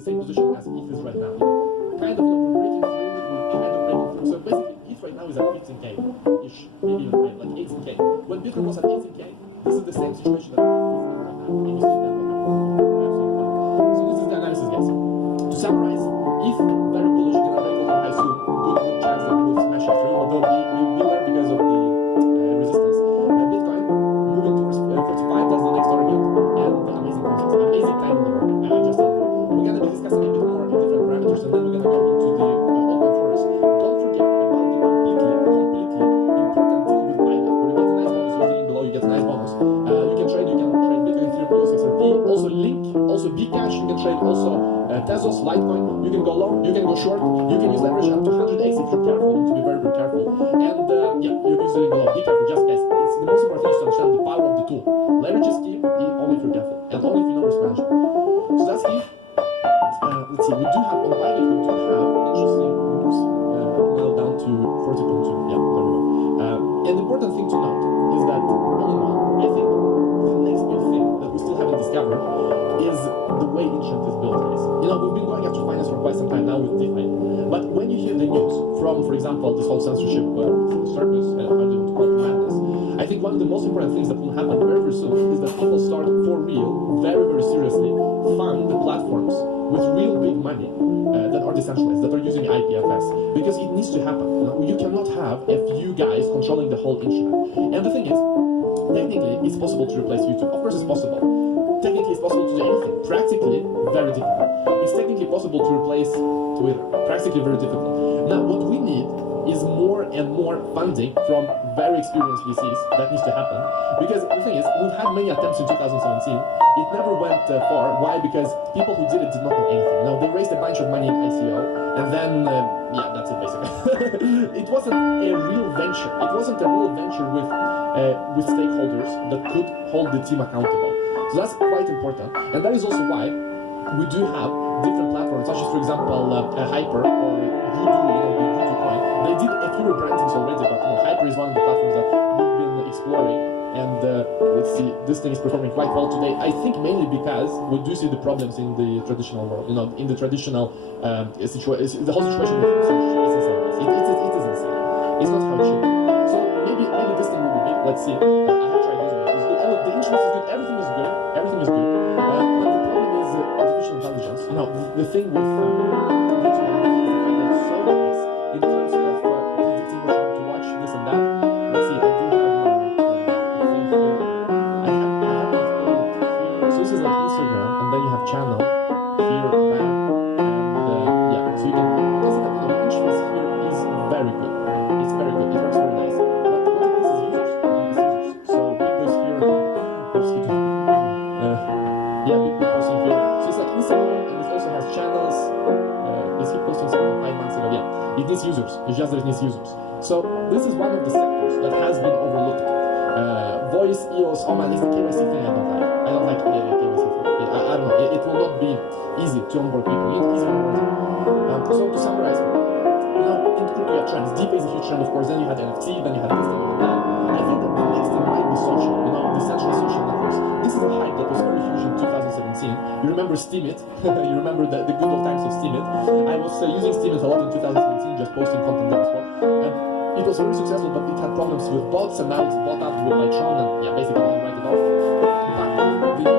the same position as ETH is right now. Kind of, we're breaking through, So basically, ETH right now is at 15K-ish, maybe even higher, like 18K. When Bitcoin was at 18K, this is the same situation that ETH is in right now. And you see that what happened. So this is the analysis, guys. To summarize, ETH, very bullish, gonna break all-time high soon. Good chance that we'll smash it through, although beware because of the resistance. Bitcoin moving towards 45, that's the next target, and amazing concepts, amazing time in the market. Just we're gonna be discussing a bit more different parameters, and then we're gonna go into the open forest. Don't forget about the completely important deal with buyback, where you get a nice bonus. You're digging below, you get a nice bonus. You can trade Bitcoin, Ethereum, XRP, also Link, also Bcash. You can trade also Tezos, Litecoin. You can go long, you can go short, you can use leverage up to 100x if you're careful. You need to be very, very careful. And yeah, you can use the link below. Be careful, just guys. It's the most important thing is to understand the power of the tool. Leverage is key, only if you're careful, and only if you know risk management. So that's key. Let's see, we do have on Bybit, we do have interesting moves. Now down to 40.2. Yeah, there we go. An important thing to note is that all in all, I think the next big thing that we still haven't discovered is the way Ancient is built, guys. We've been going after finance for quite some time now with DeFi. But when you hear the news from, for example, this whole censorship circus, how do you want to call it, madness, I think one of the most important things that will happen very, very soon is that people start for real, very, very seriously, fund the platforms with real big money that are decentralized, that are using IPFS, because it needs to happen. You cannot have a few guys controlling the whole internet. And the thing is, technically, it's possible to replace YouTube. Of course, it's possible. Technically, it's possible to do anything. Practically, very difficult. It's technically possible to replace Twitter. Practically, very difficult. Now, what we need is more and more funding from very experienced VCs. That needs to happen. Because the thing is, we've had many attempts in 2017. It never went far. Why? Because people who did it did not know anything. Now, they raised a bunch of money in ICO, and then, yeah, that's it basically. It wasn't a real venture. It wasn't a real venture with stakeholders that could hold the team accountable. So that's quite important. And that is also why we do have different platforms, such as, for example, Hyper or Voodoo, the Voodoo coin. They did a few rebrandings already, but Hyper is one of the platforms that we've been exploring. And let's see, this thing is performing quite well today. I think mainly because we do see the problems in the traditional world. In the traditional situation, the whole situation with is insane. It is insane. It's not how it should be. So maybe this thing will be big. Let's see. I have tried using it. It's good. The insurance is good. Everything is good. Everything is good. But the problem is artificial intelligence. The thing with YouTube is it's so nice in terms of predicting what you want to watch, this and that. Let's see. I do have my thing here. I have it here. So this is like Instagram, and then you have channel here, back, and yeah. So you can see that the interface here is very good. It's very good. It works very nice. What it is users. So big boys here. Yeah, big posting here. So it's like Instagram, and it also has channels. Is he posting something 5 months ago? Yeah, it needs users. It's just that it needs users. So this is one of the sectors that has been overlooked. Voice, EOS, oh man, it's the KYC thing I don't like. I don't like KYC thing. I don't know. It will not be easy to onboard people. You need easy onboarding. So to summarize, in crypto you have trends. DeFi is a huge trend, of course. Then you had NFT, then you had this thing, and that. I think that the next thing might be social. Decentralized social networks. This is a hype that was very huge in 2017. You remember Steemit? You remember the good old times of Steemit? I was using Steemit a lot in 2017, just posting content there as well. And it was very successful, but it had problems with bots, and now it's bought up with Tron, and yeah, basically they write it off. But the new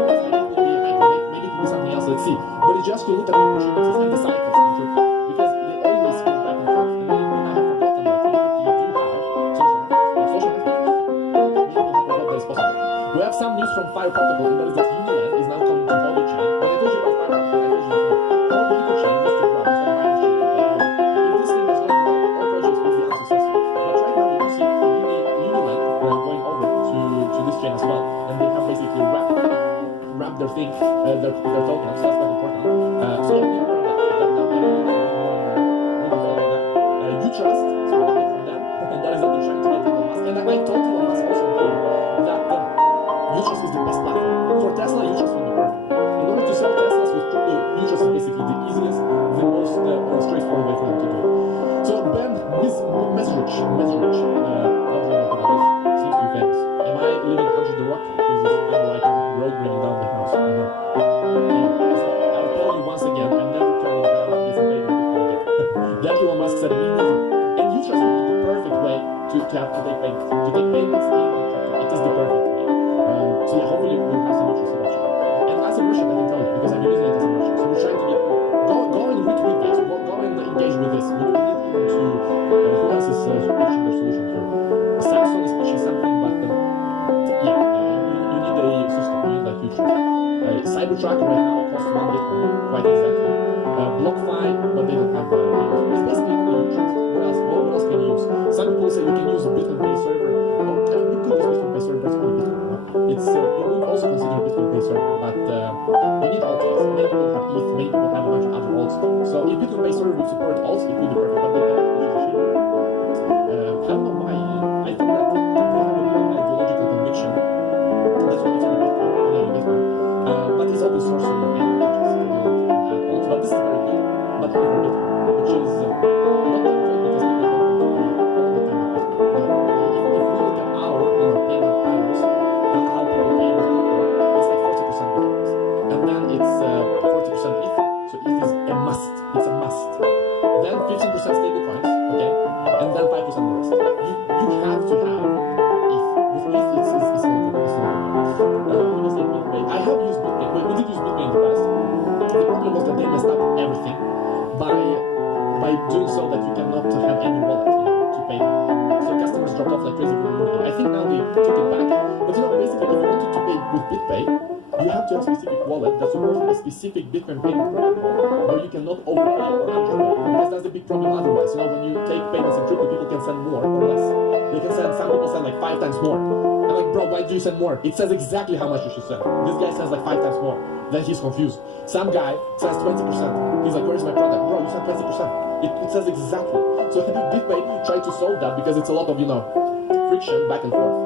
maybe it will be something else. Let's see. But it's just to look at the opportunities and the cycles in crypto, because they always go back and forth. And maybe we now have forgotten that in crypto you do have social networks. Maybe we'll have forgotten that it's possible. We have some news from Fire Protocol, and that is that Uniland is now coming to Holy Chain. When I told you about Fire Protocol, I told you before. All the Eco Chain needs to grow. It's like Binance Chain. If this thing does not grow, all projects will be unsuccessful. But right now we do see Uniland going over to this chain as well, and they have basically wrapped their thing, their token up, so that's quite important. So yeah, we learn that. You trust, so we're going from them, and that is that they're trying to get Elon Musk. And I told Elon Musk also that Utrust is the best platform. For Tesla, Utrust will be perfect. In order to sell Teslas with crypto, Utrust is basically the easiest, the most straightforward way for them to do it. So Ben Mesrich, I don't know who that is, seems to be famous. Am I living under the rock? Because I'm like road bringing down the house. I know. Anyway, I'll tell you once again, I'm Then Elon Musk said, we need it. And you trust me, the perfect way to take payments. To take payments in crypto. It is the perfect way. So yeah, hopefully we'll have some interesting option. And as a merchant, I can tell you, because I'm using it as a merchant. So we're trying to get, go and retweet this, go and engage with this. We need even to, who else is pitching their solution here? Samsung is pitching something, but you need a system, you need like futures. Cybertruck right now costs 1 Bitcoin, quite exactly. BlockFi, but they don't have it's basically futures. What else can you use? Some people say you can use a Bitcoin Pay server. Oh, you could use Bitcoin Pay server, but it's only Bitcoin. It's we also consider Bitcoin Pay server, but you need alt keys. Many people have ETH, many people have a bunch of other alts. So if Bitcoin Pay server would support alts, it would be perfect, but they don't. I don't know why. I think that they have a real ideological conviction. That's why it's only Bitcoin. But it's open source, so you can just add alts. But this is very good, but only for Bitcoin, which is not that good because people don't all the time with Bitcoin. If we look at our payment patterns, how people pay with Bitcoin, it's like 40% Bitcoin. And then it's 40% ETH, so ETH is a must. It's a must. Then 15% stable coins, okay? And then 5% the rest. You have to have ETH. With ETH, it's not good. It's not good. When you say BitPay, I have used BitPay. We did use BitPay in the past. The problem was that they messed up everything by doing so that you cannot have any wallet to pay them. So customers dropped off like crazy when we removed it. I think now they took it back. But basically, if you wanted to pay with BitPay, you have to have a specific wallet that supports a specific Bitcoin payment protocol where you cannot overpay or underpay. Because that's the big problem otherwise. When you take payments in crypto, people can send more or less. They can send, some people send like 5 times more. I'm like, bro, why do you send more? It says exactly how much you should send. This guy says like 5 times more. Then he's confused. Some guy says 20%. He's like, where's my product? Bro, you said 20%. It says exactly. So BitPay tried to solve that because it's a lot of, friction back and forth.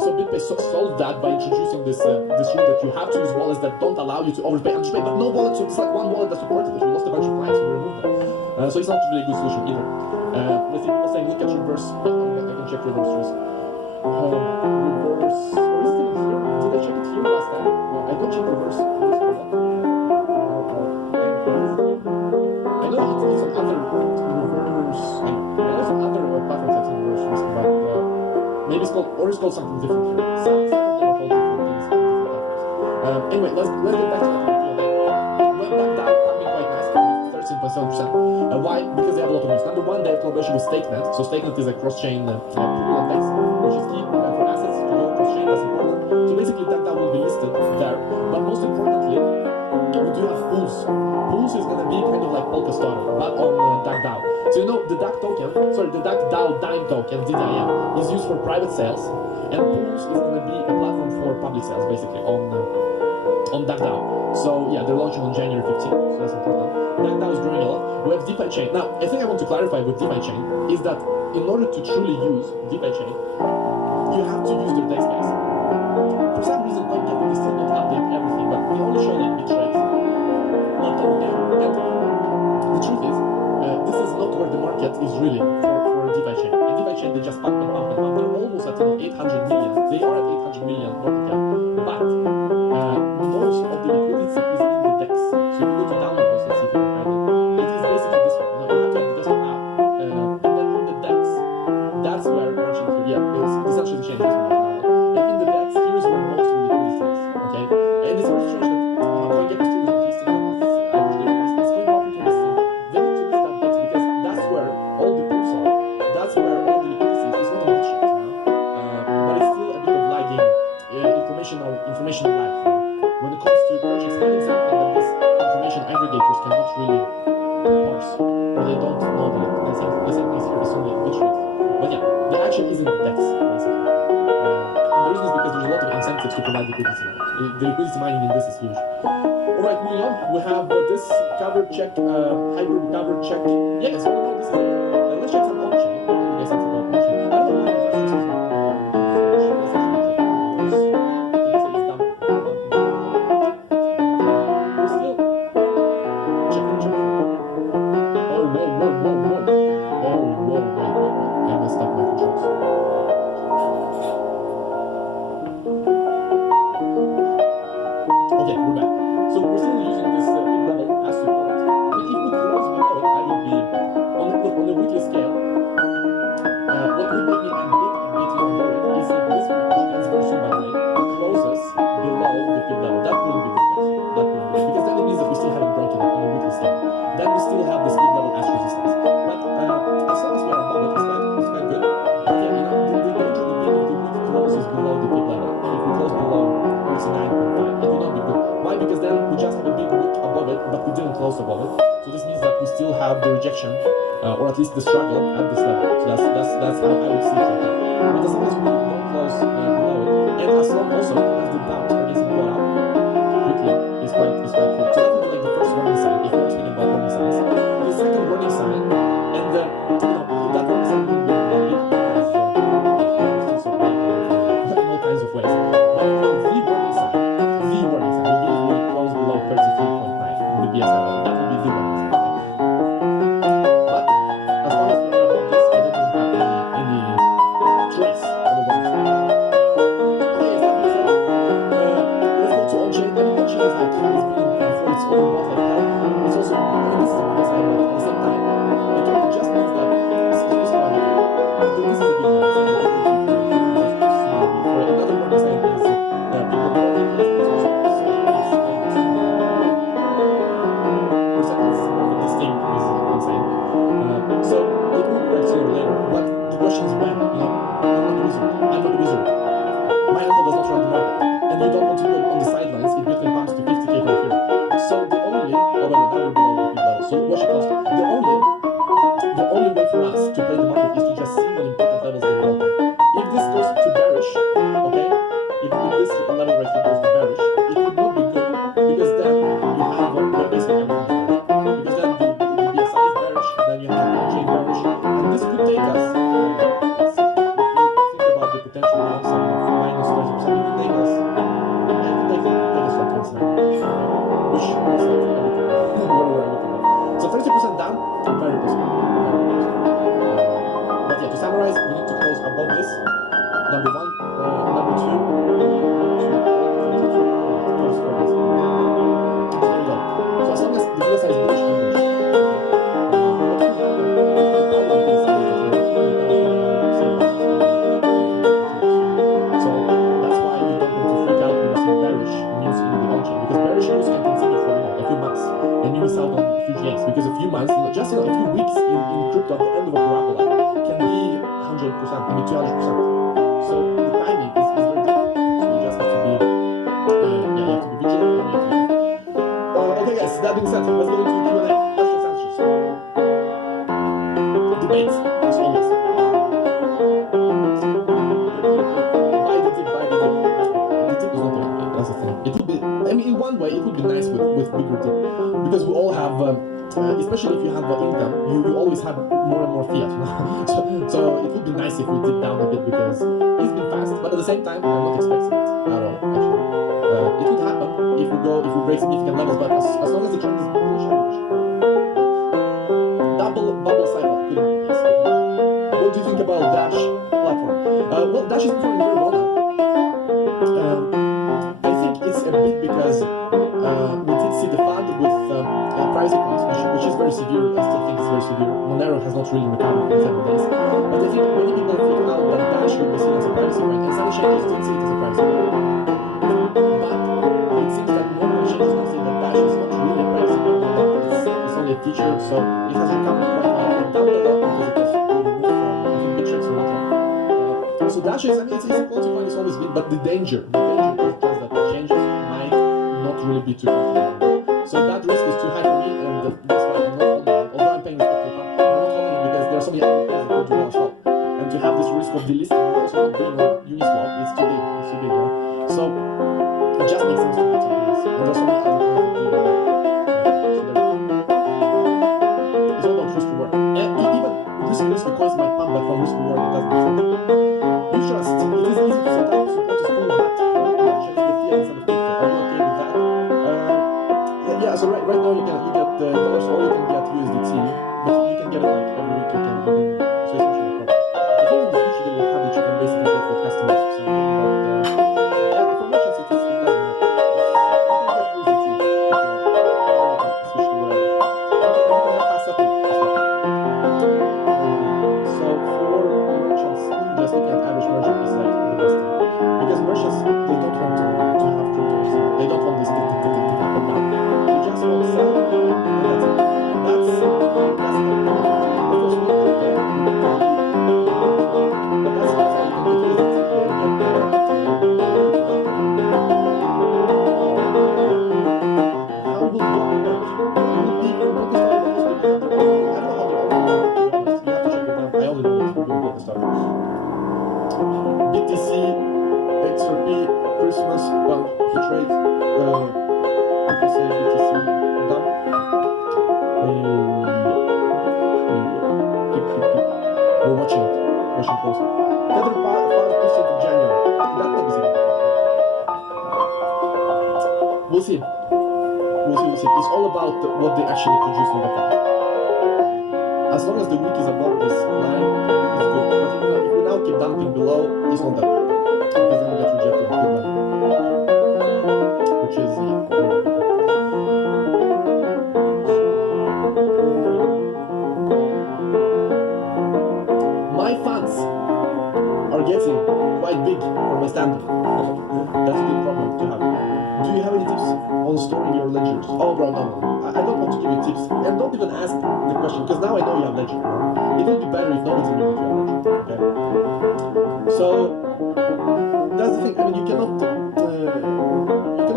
So BitPay solved that by introducing this rule that you have to use wallets that don't allow you to overpay, underpay, but no wallet, so it's like one wallet that supported it. We lost a bunch of clients, so we removed them. So it's not really a good solution either. Let's see, people saying, look at reverse. I can check reverse risk. Reverse, or is it even here? Did I check it here last time? I don't check reverse product. I know it's some other reverse, I know some other platforms have some reverse risk, but maybe it's called something different here. Some of them are called different things on different platforms. Anyway, let's get back to that review. Web DAO coming quite nice with 13.7%. Why? Because they have a lot of news. Number one, they have collaboration with StakeNet. So StakeNet is a cross-chain pool and DEX, which is key for assets to go cross-chain. That's important. So basically, DAO will be listed there. But most importantly, we do have pools. Pools is going to be kind of like Polkastar, but on DAO. So the DAO Dime token, DDIM, is used for private sales, and Pools is going to be a platform for public sales, basically, on DAO. So yeah, they're launching on January 15th, so that's important. DAO is growing a lot. We have DeFi chain. Now, I think I want to clarify with DeFi chain is that in order to truly use DeFi chain, you have to use their DEX space. For some reason, they still don't update everything, but they only show like bit rates. And the truth is, this is not where the market is really for DeFi chain. In DeFi chain, they just pump and pump and pump. They're almost at 800 million. They are at 800 million market cap. But most of the liquidity is in the DEX. So if you go to download those, let's see if you can find it. It is basically this one. You have to have the desktop app. And then in the DEX, that's where actually, it's essentially the chain is this one right now. And in the DEX, here's where most of the liquidity is. Okay? And it's very strange that CoinGecko still is not listing on it's going to offer to listing. They need to list that DEX because that's where all the pools are. That's where all the liquidity is. It's not on the chat, but it's still a bit of lagging informational lag. When it comes to projects, finding something that these information aggregators cannot really parse, or they don't know that the same thing is here, it's only bit rates. But yeah, the action is in the DEX, basically. And the reason is because there's a lot of incentives to provide liquidity now. The liquidity mining in this is huge. Alright, moving on, we have this cover check, hyper cover check. Yeah, so this is it. Let's check some on-chain. You guys have about on-chain. I don't know why the first is not of wallet. So this means that we still have the rejection, or at least the struggle at this level. So that's how I would see it right now. But as long as we don't close below it, and as long also as the doubts are getting brought up quickly, is quite cool. So that would be like the first warning sign if we're speaking about warning signs. The second warning sign, and that warning sign will be one big because still so big in all kinds of ways. But the warning sign will be if we close below 33.9 in the BSI level. That will be the warning sign. But as long as we're not above this, I don't have any trace of a warning sign. Okay, as that being said, let's go to on-chain. I mean, on-chain is like it's been before it's overbought like hell. It's also, I mean, this is a warning sign, but at the same time, it just means that here's how I look at it. This is a big warning sign. For another warning sign is people holding less than also per second is more of a distinct is insane. So it will correct sooner or later, but the question is when, you know, you're not the wizard, I'm not the wizard. My uncle does not run the market, and you don't want to be on the sidelines if Bitcoin pumps to 50k from here. So the only, however, now we're below the peak level, so watch it close. The only way for us to play the market is to just see when important levels get broken. If this goes to bearish, okay, if this level right here goes to bearish, it would not be good, because then you have basically everything is bearish. Because then the BSI is bearish, then you have on-chain bearish, and this could take us, let's see, if you think about the potential downside of minus 30%, it could take us, it could take us from 29, which is like everything, where we're looking at. So 30% down, very possible. But yeah, to summarize, we need to close above this. Number one, number two, close for this. So there we go. So as long as the BSI is bullish, I'm bullish. What could happen? The problem with this is that so that's why you don't want to freak out when you see bearish news in the on-chain, because bearish news can continue for a few months, and you miss out on huge gains. Because a few months, just a few weeks in crypto at the end of a parabola can be 100%, maybe 200%. So the timing is very different. So you just have to be, you have to be vigilant and you have to be. Okay, guys. That being said, let's go into Q&A, questions, answers, debates, as always. Buy the dip. The dip is not very big. That's the thing. It would be. I mean, in one way, it would be nice with bigger dip, because we all have. Especially if you have income, you always have more and more fiat. So it would be nice if we dip down a bit, because it's been fast, but at the same time, I'm not expecting it at all. Actually, it could happen if we break significant levels, but as long as the trend is bullish, I'm bullish. Double bubble cycle, yes. What do you think about Dash platform? Well, Dash is performing very well now. I think it's a bit because we did see the fund with price declines, which is very severe. I still think it's very severe. Monero has not really recovered in 7 days. But I think many people have figured out that Dash will be seen as a privacy coin, and some exchanges did see it as a privacy coin. But it seems that normal exchanges now say that Dash is not really a privacy coin, it's only a feature, so it has recovered quite well. It dumped a lot because it was removed from Bittrex or whatever. So Dash is, I mean, it's a quality coin, it's always been, but the danger is just that exchanges might not really be too comfortable. So that risk is too high for me, and that's why I'm not holding it. Although I'm paying respect to the fund, I'm not holding it because there are so many other things that go to well as well. And to have this risk of delisting and also not being on Uniswap, it's too big. It's too big, right? So it just makes sense to do this. And there's so many other coins that do that. So it's all about risk reward. And even risky coins might pump, but from risk reward it doesn't make sense. You trust. It is easy to set up support to spoon, but should the fiat instead of crypto. Are you okay with that? Yeah, so right now you get dollars, or you can get USDT, but you can get it like every week. So it's not really a problem. I think in the future they will have that you can basically get for customers or something, but yeah, for merchants it doesn't matter. You can get USDT if you want, switch to whatever. Okay, and you can have fast settlement as well. So for merchants, just looking at average merchant is like the best thing, because merchants, they don't want to have cryptos. They don't want this tick up and down. They just want to sell, and that's it. broken stock, but most people have their own. I don't know how their own work, to be honest. You have to check it out. I only know it's really broken stock. BTC, XRP, Christmas, well, he trades, you can say BTC, done. We're watching closely. Tether 5% in January. That might be significant. We'll see. It's all about what they actually produce on the fund. As long as the week is above this line, it's good. But if we now keep dumping below, it's not that good. Because then we get rejected with good money. Which is my funds are getting quite big for my standard. That's a good problem to have. Do you have any tips on storing your ledgers? Oh, bro, no. I don't want to give you tips. And don't even ask the question, because now I know you have ledger. It would be better if no one's in your ledger. Okay? So, that's the thing. I mean, you cannot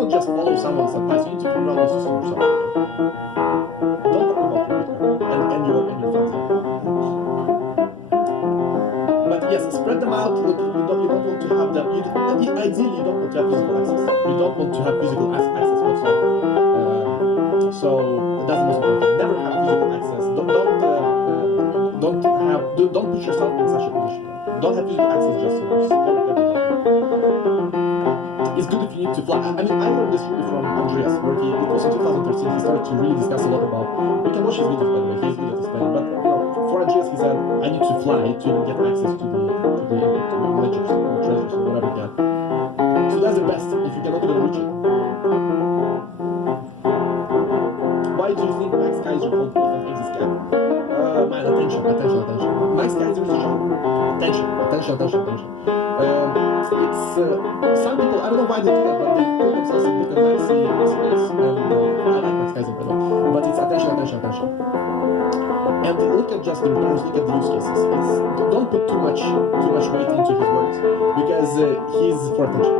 just follow someone's advice. You need to figure out the system yourself. Okay? Don't talk about your Bitcoin and your funds. But yes, spread them out. Look, you don't want to have them. Ideally, you don't want to have physical access. You don't want to have physical access whatsoever. So that's the most important thing. Never have physical access. Don't put yourself in such a position. Don't have physical access. Just store it everywhere. It's good if you need to fly. I mean, I learned this really from Andreas, where it was in 2013. He started to really discuss a lot about. You can watch his videos, by the way. He's good at explaining. But for Andreas, he said, I need to fly to get access to the ledgers or treasures or whatever you can. So that's the best if you cannot even reach it. Why do you think Max Kaiser called Ethan exit scam? Man, attention. Max Kaiser is a joke. Attention. It's some people, I don't know why they do that, but they put themselves in Bitcoin Maxi space, and I like Max Kaiser, by the way. But it's attention. And look at just the returns, look at the use cases. Don't put too much weight into his words, because he's for attention.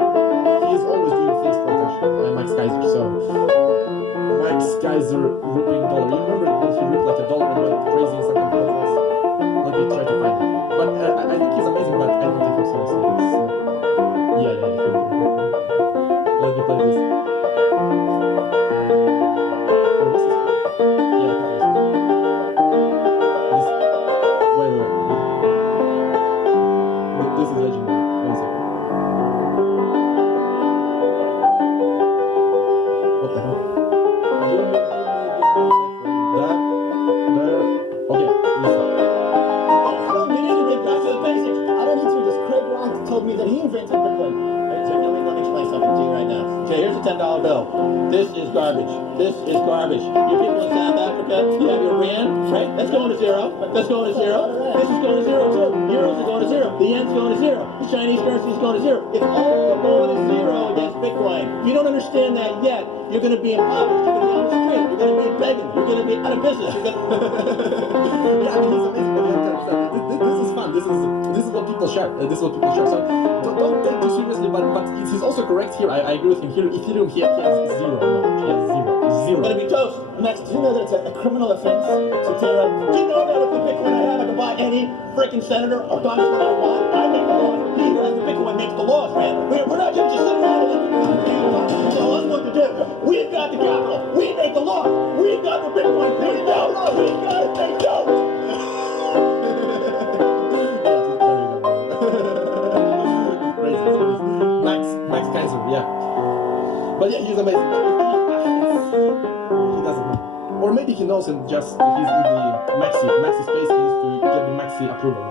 He is always doing things for attention. Max Kaiser. So Max Kaiser ripping dollar. You remember when he ripped like $1 and went crazy in some conference? Let me try to find it. But I think he's amazing, but I don't take him seriously. Yeah. Let me play this. What's this? Yeah, I think it was. Wait. This is legendary. 1 second. What the hell? That. There. Okay, listen. You need to get back to the basics. I don't need to, because Craig Rock told me that he invented Bitcoin. Right, so let me explain something to you right now. Okay, here's a $10 bill. This is garbage. You people in South Africa, you have your rand, right? That's going to zero. This is going to zero too. Euros are going to zero. The yen's going to zero. The Chinese currency is going to zero. It's all going to zero against Bitcoin. If you don't understand that yet, you're going to be impoverished. You're going to be on the street. You're going to be begging. You're going to be out of business. Yeah, I mean, he's amazing, but you have to understand. This is fun. This is what people share. So don't take too seriously, but he's also correct here. I agree with him here. Ethereum, he has zero knowledge. He has zero. I'm going to be toast. Next, do you know that it's a criminal offense to tear up? Do you know that with the Bitcoin I have, I can buy any freaking senator or congressman I want? I make the laws. He who has the Bitcoin makes the laws, man. We're not just sitting around and tell us what to do. We've got the capital. We make the laws. We've got the Bitcoin. We got it. They don't. Max Kaiser, yeah. But yeah, he's amazing. He doesn't know. Or maybe he knows and just he's in the Maxi space, he needs to get the Maxi approval.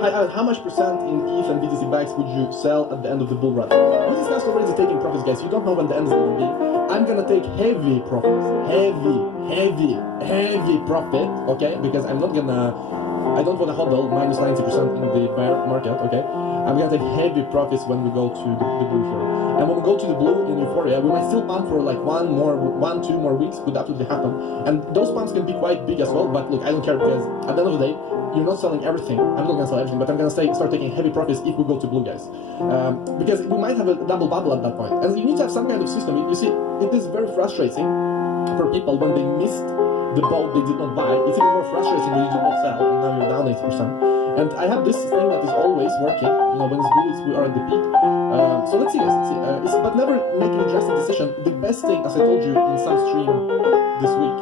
How much percent in ETH and BTC bags would you sell at the end of the bull run? We discussed already taking profits, guys. You don't know when the end is going to be. I'm gonna take heavy profits. Heavy profit, okay? Because I don't want to hodl minus 90% in the bear market, okay? I'm gonna take heavy profits when we go to the blue here. And when we go to the blue in Euphoria, we might still pump for like 2 more weeks, could absolutely happen. And those pumps can be quite big as well, but look, I don't care because at the end of the day, you're not selling everything. I'm not gonna sell everything, but I'm gonna start taking heavy profits if we go to blue, guys. Because we might have a double bubble at that point. And you need to have some kind of system. You see, it is very frustrating for people when they missed the boat they did not buy. It's even more frustrating when you did not sell and now you're down 80%. And I have this thing that is always working. You know, when it's blue, we are at the peak. So let's see, guys. Let's see. But never make an drastic decision. The best thing, as I told you in some stream this week,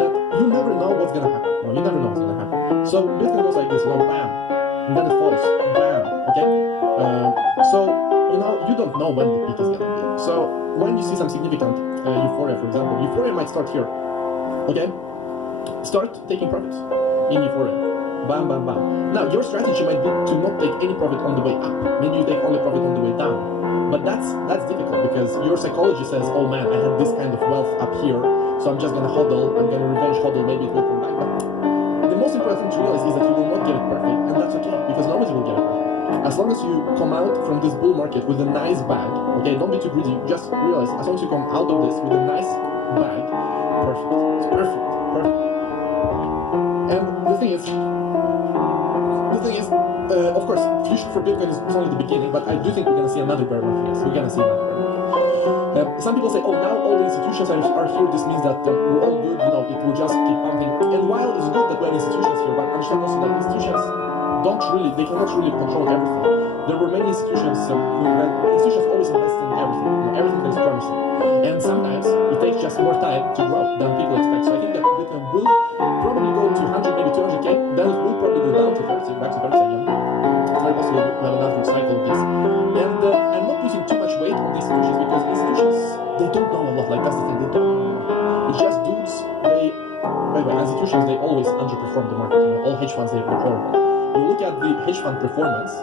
that you never know what's gonna happen. No, you never know what's gonna happen. So Bitcoin goes like this, you know, bam, and then it falls, bam. Okay. So you know, you don't know when the peak is gonna be. So when you see some significant euphoria, for example, euphoria might start here. Okay. Start taking profits in euphoria. Bam, bam, bam. Now, your strategy might be to not take any profit on the way up. Maybe you take only profit on the way down. But that's difficult because your psychology says, oh man, I had this kind of wealth up here, so I'm just gonna hodl, I'm gonna revenge hodl, maybe it will come back. But the most important thing to realize is that you will not get it perfect, and that's okay, because nobody will get it perfect. As long as you come out from this bull market with a nice bag, okay, don't be too greedy, just realize, as long as you come out of this with a nice bag, perfect. It's perfect, perfect. And the thing is, of course, future for Bitcoin is only the beginning, but I do think we're going to see another bear market. Yes, we're going to see another bear market. Some people say, oh, now all the institutions are here, this means that we're all good, you know, it will just keep pumping. And while it's good that we have institutions here, but understand also that institutions they cannot really control everything. There were many institutions, institutions always invest in everything, you know, everything that is promising. And sometimes it takes just more time to grow than people expect. So I think that Bitcoin will probably go to 100, maybe 200K, then it will probably go down to 30, back to 30 again. It's very possible we have another cycle of this. And I'm not putting too much weight on the institutions because institutions, they don't know a lot. Like, that's the thing, they don't know. It's just dudes, by the way, institutions, they always underperform the market. You know, all hedge funds, they perform. You look at the hedge fund performance,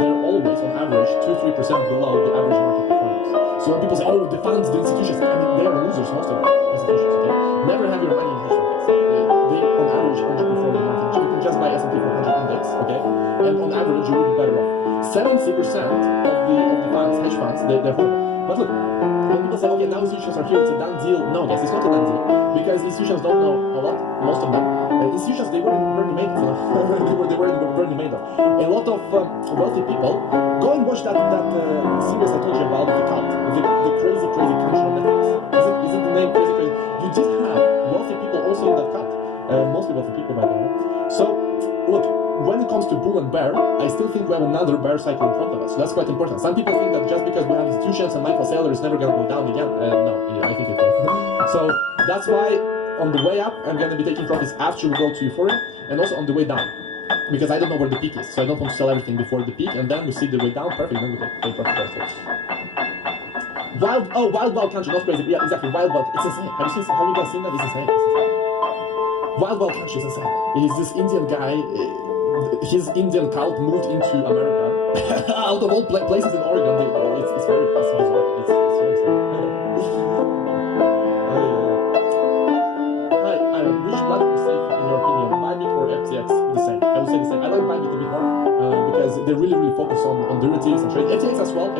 they're always, on average, 2-3% below the average market performance. So when people say, oh, the funds, the institutions, I mean, they are losers, most of the institutions, okay? Never have your money in hedge funds. They, on average, underperform the market. You can just buy S&P 500 index, okay? And on average, you will be better off. 70% of the funds, hedge funds, they're horrible. But look, when people say, okay, now institutions are here, it's a done deal. No, guys, it's not a done deal. Because institutions don't know a lot, most of them. Institutions, they were in Bernie Madoff, you know? they were in Bernie Madoff. A lot of wealthy people, go and watch that series I told you about, The Cult, the crazy country on Netflix. Isn't the name crazy? You did have wealthy people also in that cult. Mostly wealthy people, by the way. So, look, when it comes to bull and bear, I still think we have another bear cycle in front of us. So that's quite important. Some people think that just because we have institutions and Michael Saylor is never going to go down again. No, yeah, I think it will. So that's why on the way up, I'm going to be taking profits after we go to Euphoria, and also on the way down. Because I don't know where the peak is, so I don't want to sell everything before the peak, and then we see the way down, perfect, then we take profits. Wild country, not crazy. Yeah, exactly, wild, it's insane. Have you guys seen that? It's insane. Wild country is insane. He's this Indian guy, his Indian cult moved into America. Out of all places in Oregon, it's very bizarre. It's so insane. Hi, Aaron, which platform is safe in your opinion? Bybit or FTX? The same. I would say the same. I like Bybit a bit more because they really focus on derivatives and trade. FTX as well.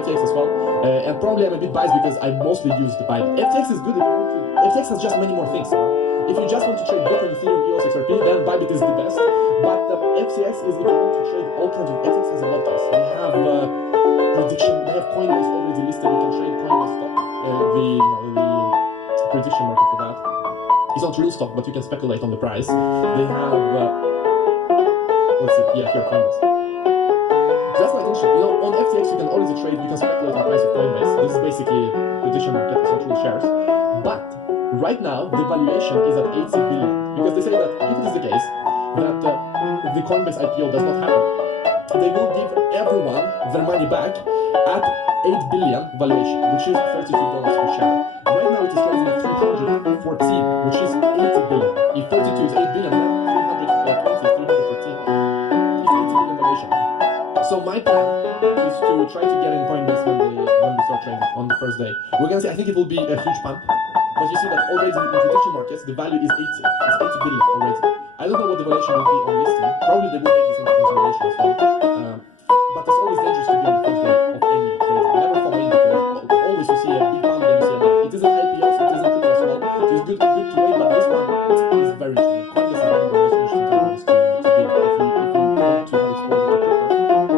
And probably I'm a bit biased because I mostly use the Bybit. FTX is good if you want to. FTX has just many more things. If you just want to trade Bitcoin, Ethereum, EOS, XRP, then Bybit is the best. But FTX is if you want to trade all kinds of. FTX has a lot of things. They have prediction. They have Coinbase already listed. You can trade Coinbase stock. The prediction market for that. It's not real stock, but you can speculate on the price. They have. Let's see. Yeah, here Coinbase. So that's quite interesting. You know, on FTX you can already trade. You can speculate on the price of Coinbase. This is basically prediction market. It's not real shares, but right now, the valuation is at 80 billion. Because they say that if it is the case that the Coinbase IPO does not happen, they will give everyone their money back at 8 billion valuation, which is $32 per share. Right now, it is trading at 314, which is 80 billion. If 32 is 8 billion, then 320 is 314. It's 80 billion valuation. So my plan is to try to get in Coinbase when we start trading on the first day. We're gonna see. I think it will be a huge pump. But you see that already in prediction markets, the value is 80. It's 80 billion already. I don't know what the valuation will be on listing. Probably they will make this into consideration as well. but it's always dangerous to be on the first day of any trade. Never follow in because always you see a big pump, then you see a down. It isn't IPO, so it isn't crypto as well. So it's good to wait, but this one is very interesting. Coinbase is one of the most interesting companies to be if you want to have exposure to crypto.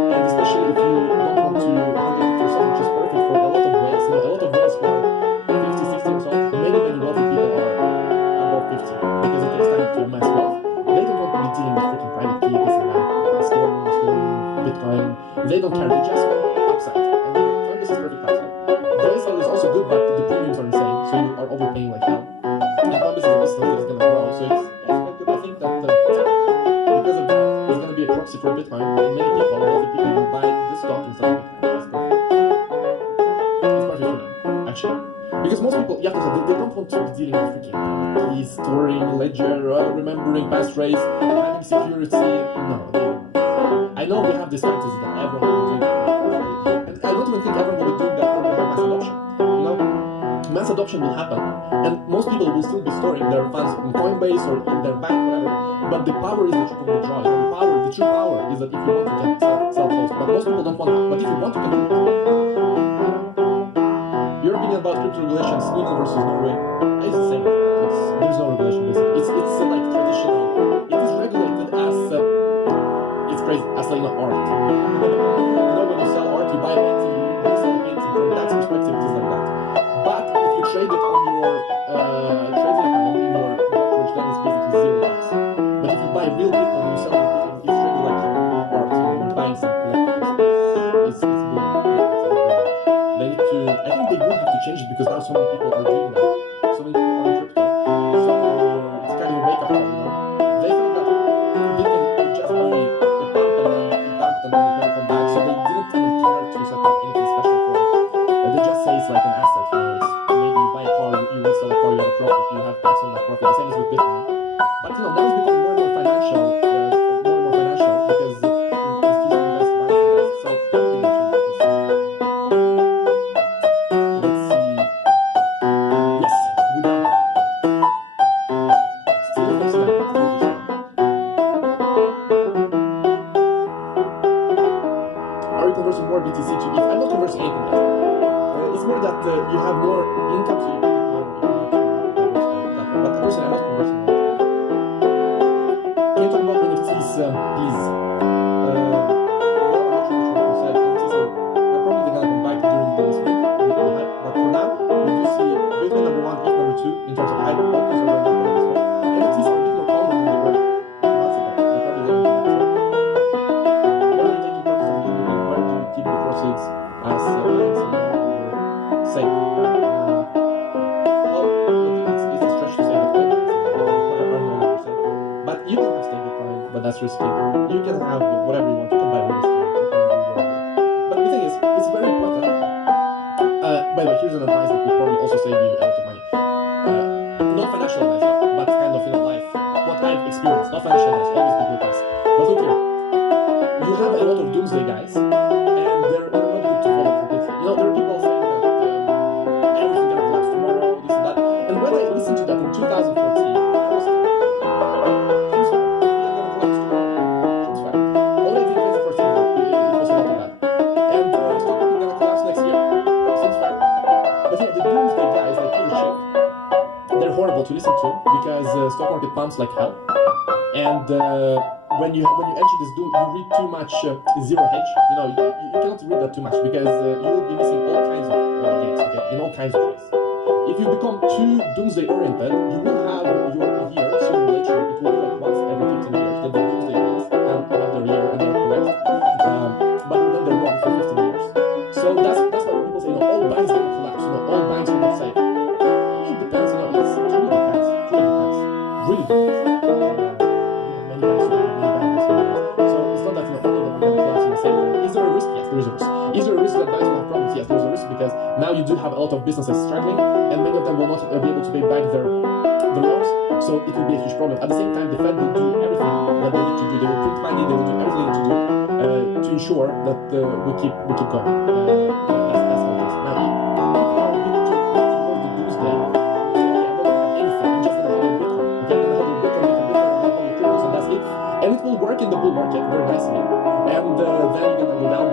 And especially if you don't want to handle it yourself, which is perfect for a lot of whales. You know, a lot of whales who are 50, 60 years old, many wealthy people are above 50 because it takes time to amass wealth. They don't want to be dealing with freaking private key, this and that, storing Bitcoin. They don't care. They just want upside. And Coinbase is perfect upside. The resale is also good, but the premiums are insane, so you are overpaying like hell. And Coinbase is a business that is going to grow, so it's quite good. I think that because of that, it's going to be a proxy for Bitcoin, and many people, wealthy people, will buy this stock instead of Bitcoin. It's perfect for them, actually. Because most people, you have to say, they don't want to be dealing with freaking keys, storing, ledger, remembering passphrase, having security. No, I know we have this fantasy that everyone will be doing that. And I don't even think everyone will be doing that when we have mass adoption. You know, mass adoption will happen, and most people will still be storing their funds in Coinbase or in their bank, whatever. But the power is the truth of the draw. The true power is that if you want to get self-host, but most people don't want that. But if you want, you can do it. Your opinion about crypto regulations, Sweden versus Norway, it's the same. There's no regulation basically. It's like traditional. It is regulated as it's crazy, as like art. You know, when you sell art, you buy a painting, you resell a painting. From tax perspective, it is like that. But if you trade it on your trading account in your brokerage, then it's basically zero tax. But if you buy real Bitcoin and you sell real Bitcoin, it's traded like art. You're buying some collectibles. It's boom. They need to. I think they would have to change it because now so many people are doing that. So many people are in crypto. So it's kind of a wake up call, you know. They thought that Bitcoin would just be a pump and then it pumped and then it never come back. So they didn't even care to set up anything special for it. They just say it's like an asset. You know, it's maybe you buy a car, you resell a car, you have a profit, you have tax on that profit. The same as with Bitcoin. But you know, now it's becoming more and more financial. Because institutional investors, banks invest. So everything will change. Let's see. Yes, we done. Still a first time. Are you conversing more BTC to ETH? I'm not conversing anything yet. It's more that you have more income, so you can get more that. But personally, I'm not conversing more. Can you talk about NFTs, please? Probably they're gonna come back during the spring with the hype. But for now, we do see Bitcoin number 1, ETH number 2 in terms of hype. All those are going up as well. NFTs are a bit more common than they were months ago. They're probably going to come back. Where are you taking profits from Bitcoin? Where do you keep the proceeds as banks and safe? Well, it's a stretch to say that all banks are no longer safe. But you can have stablecoin, but that's risky. You can have whatever you want. You can buy real estate. You can do whatever. But the thing is, it's very important. By the way, here's an advice that will probably also save you a lot of money. Not financial advice, but kind of, you know, life. What I've experienced. Not financial advice, always good advice. But look here. You have a lot of doomsday guys, and they're not good to follow completely. You know, there are people saying that everything's gonna collapse tomorrow, this and that. And when I listened to that in 2014, I was like, things are gonna collapse tomorrow. Things are. Already in 2014, it was a lot of that. And stock market gonna collapse next year. Seems fair. But you know, the doomsday guys, like pure shit, they're horrible to listen to because stock market pumps like hell. And when you enter this doom, you read too much zero hedge. You know, you cannot read that too much because you will be missing all kinds of gains, okay, in all kinds of ways. If you become too doomsday oriented, you will have your year sooner or later. It will be like once every 15 years that the doomsday guys have their year and they're correct. But then they're wrong for 15 years. So that's why when people say, you know, all banks are going to collapse, you know, all banks are not safe. It depends, you know, it really depends. Really depends. Many banks are many banks. So it's not that, you know, all of them are going to collapse at the same time. Is there a risk? Yes, there is a risk. Is there a risk that banks will have problems? Yes, there is a risk because now you do have a lot of businesses struggling and many of them will not be able to pay back their loans. So it will be a huge problem. At the same time, the Fed will do everything that they need to do. They will print money. They will do everything they need to do to ensure that we keep going. That's how it is. Now, if you are willing to towards the doomsday, you say, okay, I'm not going to have anything. I'm just going to hold Bitcoin. Okay, I'm going to hold Bitcoin, make a Bitcoin, I'm going to hold cryptos, and that's it. And it will work in the bull market very nicely. And then you're going to go down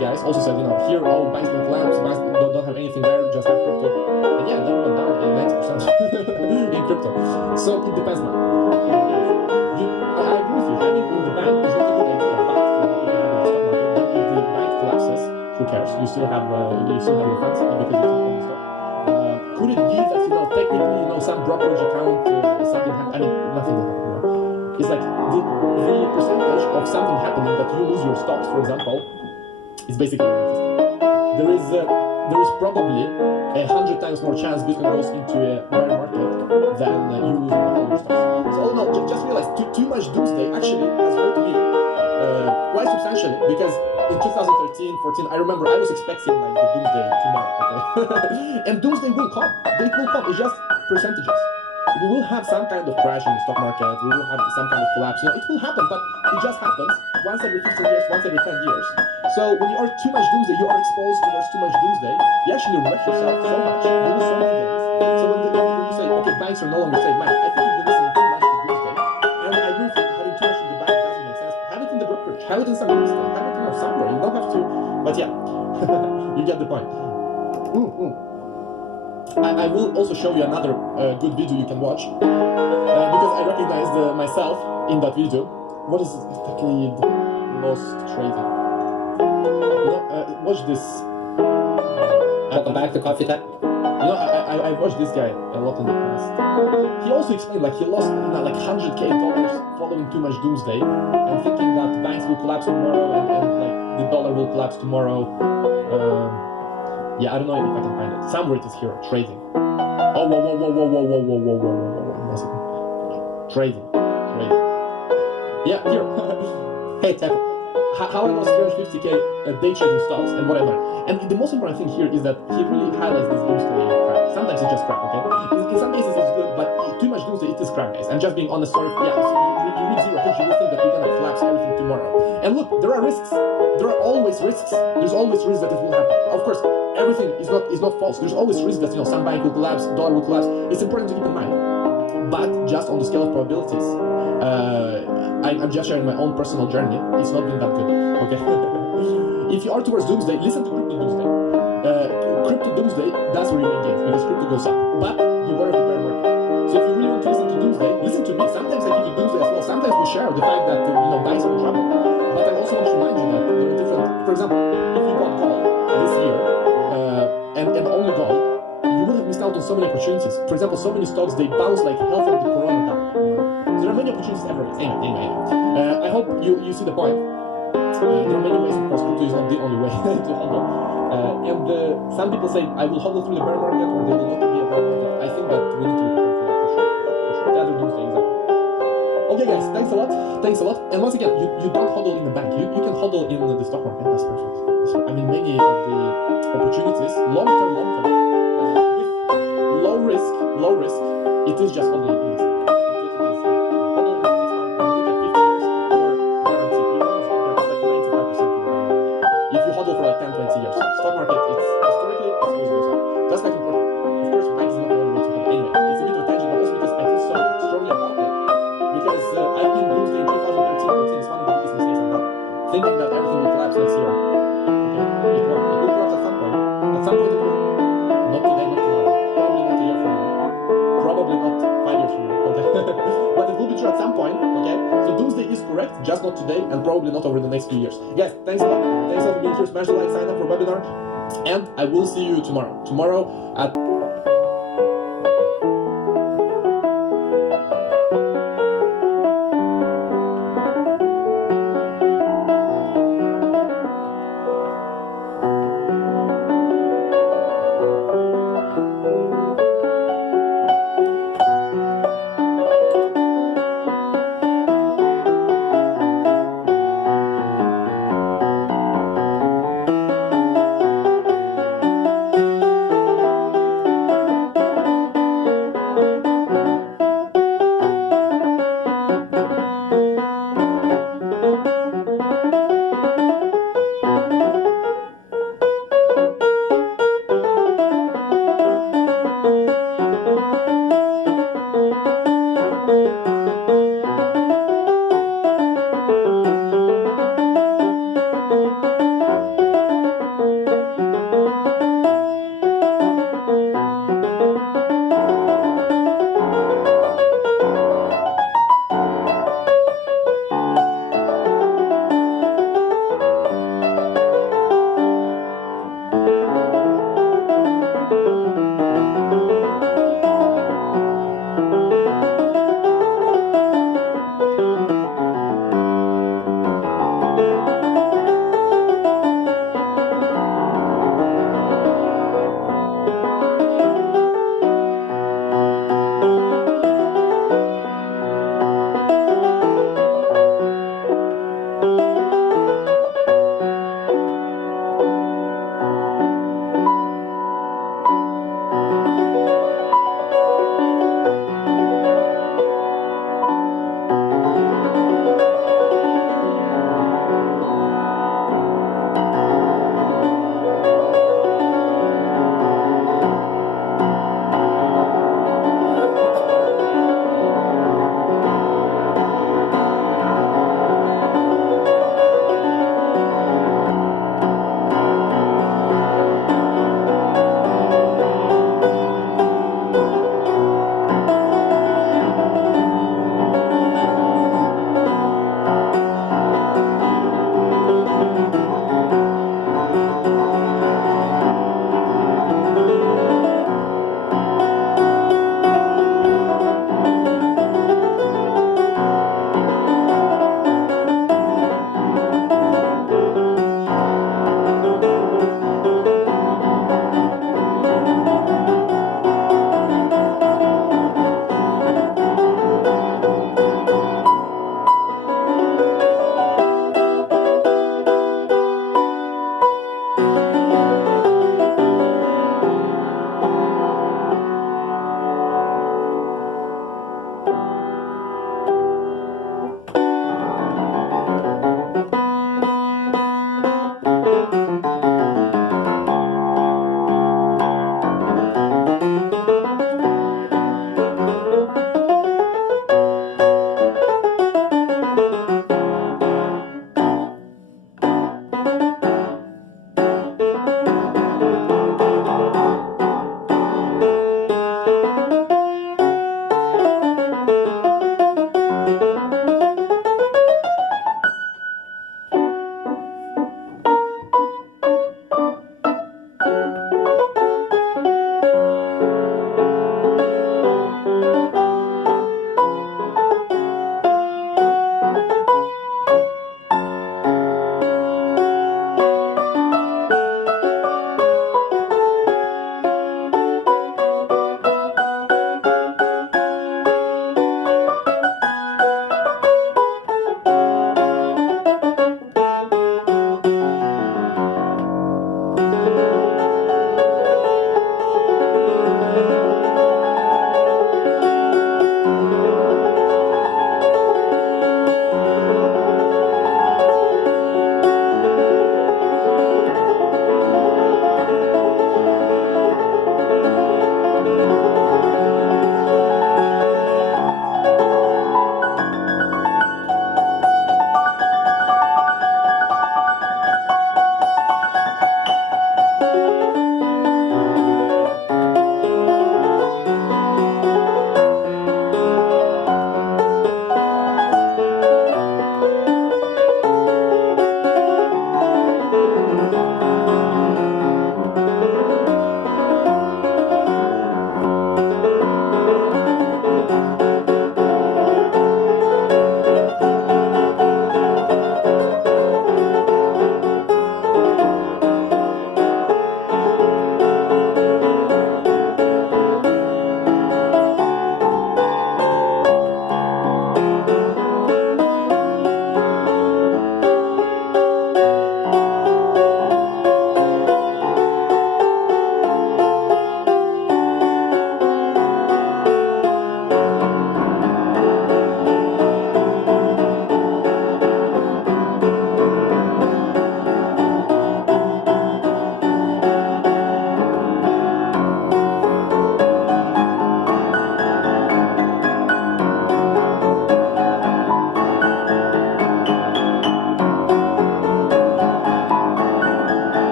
guys also said, here, banks don't collapse, banks don't have anything there, just have crypto. And yeah, that went down 90% in crypto. So it depends, man. I agree with you. Having in the bank is not a good idea, but for the stock market, then if the bank collapses, who cares? You still have your funds because you took on the stock. Could it be that technically some brokerage account something happened? I mean, nothing will happen. It's like the percentage of something happening that you lose your stocks, for example, is basically non-existent. There is probably 100 times more chance Bitcoin goes into a bear market than you losing all your stocks. So no, just realize too much doomsday actually has hurt me quite substantially, because in 2013, 14, I remember I was expecting like the doomsday tomorrow, okay? And doomsday will come. It will come. It's just percentages. We will have some kind of crash in the stock market. We will have some kind of collapse. It will happen, but it just happens once every 15 years, once every 10 years. So when you are too much doomsday, you are exposed towards too much doomsday. You actually wreck yourself so much. You lose so many gains. So when you say, okay, banks are no longer safe, man, I think you've been listening too much to doomsday. And I agree with you, having too much in the bank doesn't make sense. Have it in the brokerage. Have it in some real estate. Have it somewhere. You don't have to. But yeah, you get the point. I will also show you another good video you can watch, because I recognized myself in that video. What is exactly lost trading? Watch this. Welcome back to Coffee Time. I watched this guy a lot in the past. He also explained he lost like $100K following too much doomsday and thinking that banks will collapse tomorrow and like the dollar will collapse tomorrow. Yeah, I don't know if I can find it. Somewhere it is here. Trading. Oh, whoa. Trading. Yeah, here. Hey, Tep. How I lost 350K day trading stocks and whatever. And the most important thing here is that he really highlights this doomsday crap. Sometimes it's just crap, okay? In some cases it's good, but too much doomsday, it is crap, guys. I'm just being honest, sorry. Yeah, so you read Zero Hedge, you will think that we're gonna collapse everything tomorrow. And look, there are risks. There are always risks. There's always risks that it will happen. Of course, everything is not false. There's always risk that some bank will collapse, dollar will collapse. It's important to keep in mind. But just on the scale of probabilities, I'm just sharing my own personal journey. It's not been that good, okay? If you are towards doomsday, listen to crypto doomsday. Crypto doomsday, that's where you make gains, because crypto goes up. But beware of the bear market. So if you really want to listen to doomsday, listen to me. Sometimes I give you doomsday as well. Sometimes we share the fact that banks are in trouble. But I also want to remind you that there are different. For example, if you bought gold this year and only gold, you would have missed out on so many opportunities. For example, so many stocks, they bounce like hell from the corona down. There are many opportunities everywhere. Anyway. I hope you see the point. There are many ways, of course. Crypto is not the only way to hodl. And some people say, I will hodl through the bear market, or there will not be a bear market. I think that we need to be careful for sure. The other doomsday, exactly. Okay, guys, thanks a lot. And once again, you don't hodl in the bank. You can hodl in the stock market. That's perfect. I mean, many of the opportunities, long term, with low risk, it is just hodling in this. Stock market, it's historically, it's always goes up. That's like important. Of course, banks is not the only way to hold. Anyway, it's a bit of a tangent, but also because I feel so strongly about it. Because I've been doomsday in 2013, it's one of the biggest mistakes I've done. Thinking that everything will collapse next year. Okay, it won't. It will collapse at some point. At some point it will. Not today, not tomorrow. Probably not a year from now. Probably not 5 years from now. Okay. But it will be true at some point, okay? So doomsday is correct, just not today, and probably not over the next few years. Guys, thanks a lot. Thanks a lot for being here. Smash the like, sign up for webinar, and I will see you tomorrow. Tomorrow at